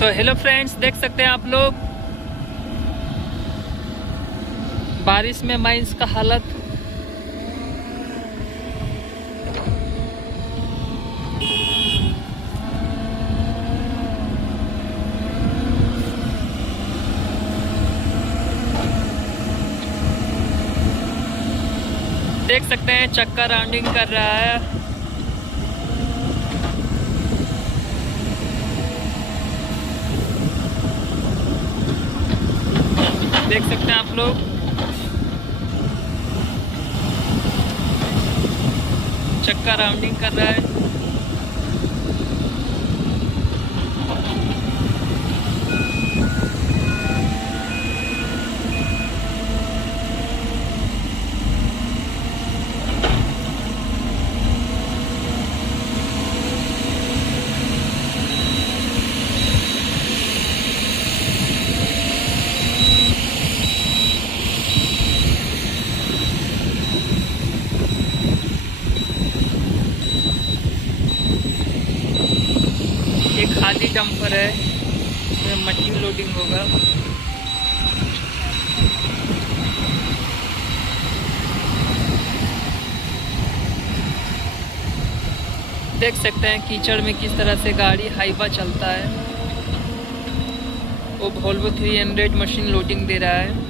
तो hello friends, देख सकते हैं आप लोग बारिश में माइंस का हालत। देख सकते हैं चक्का राउंडिंग कर रहा है। देख सकते हैं आप लोग चक्का राउंडिंग कर रहा है। ये खाली डंपर है, इसमें मशीन लोडिंग होगा। देख सकते हैं कीचड़ में किस तरह से गाड़ी हाईवा चलता है। वो वोल्वो 300 मशीन लोडिंग दे रहा है।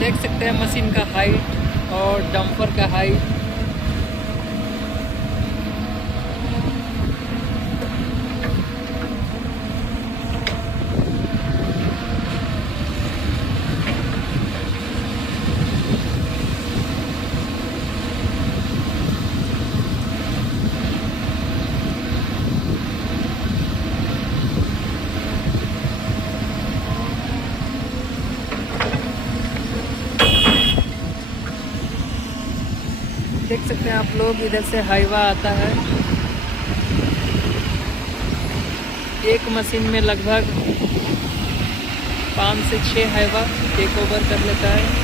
देख सकते हैं मशीन का हाइट और डंपर का हाइट। देख सकते हैं आप लोग इधर से हाईवा आता है। एक मशीन में लगभग 5 से 6 हाईवा टेक ओवर कर लेता है।